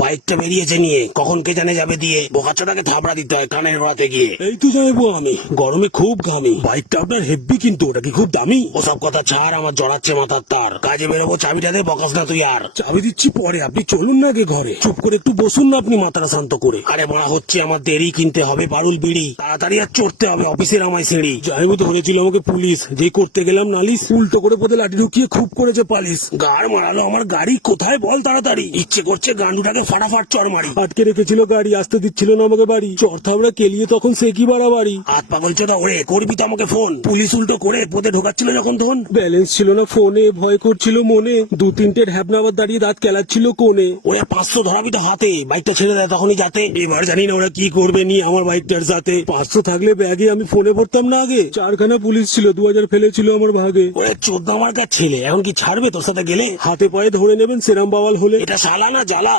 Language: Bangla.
বাইকটা বেরিয়েছে নিয়ে, কখন কে জানে যাবে দিয়ে। বোকাচোটাকে থাবড়া দিতে হয় কানের গোড়াতে গিয়ে। এই তো যাইবো আমি, গরমে খুব ঘামি। বাইকটা আপনার হেভি, কিন্তু ওটা কি খুব দামি? ওসব কথা ছাড়, আমার জড়াচ্ছে মাথার তার। কাজে বেরোবো, চাবিটা দে, বকাস না তুই আর। চাবি দিচ্ছি পরে, আপনি চলুন না আগে ঘরে। চুপ করে একটু বসুন না আপনি মাথাটা শান্ত করে। আরে বড়া হচ্ছে আমার, দেরি, কিনতে হবে পারুল বিড়ি, তাড়াতাড়ি আর চড়তে হবে অফিসের আমায় সিঁড়ি। যাইবো ধরেছিল আমাকে পুলিশ, যেই করতে গেলাম নালিশ, উল্টো করে পথে লাঠি ঢুকিয়ে খুব করেছে পালিশ। গাড় মারালো আমার গাড়ি, কোথায় বল তাড়াতাড়ি। ইচ্ছে করছে গান্ডুটাকে ফাটাফাট চড় মারি। আটকে রেখেছিল গাড়ি, আসতে দিচ্ছিল না আমাকে বাড়ি। চড় থাবড়া কেলিয়ে তখন সে কি বাড়াবাড়ি। হাত পাগল চোদা ওরে, করবি তো আমাকে ফোন। পুলিশ উল্টো করে পথে ঢোকাচ্ছিল যখন তখন। ব্যালেন্স ছিল না ফোনে, ভয় করছিল মনে। দু তিনটে ঢ্যাবনা আবার দাঁড়িয়ে দাঁত কেলাচ্ছিল কোণে। ওরে 500 ধরাবি তো হাতে, বাইকটা ছেড়ে দেয় তখনই যাতে। এবার জানি না ওরা কি করবে নিয়ে আমার বাইকটার সাথে। 500 থাকলে ব্যাগে আমি ফোনে ভরতাম না আগে। 4খানা পুলিশ ছিল, 2000 ফেলেছিল আমার ভাগে। ওরে 14 আমার কাছে ছেলে, এখন কি ছাড়বে তোর সাথে গেলে? হাতে পায়ে ধরে নেবেন সেরাম বাওয়াল হলে। এটা শালা না জ্বালা।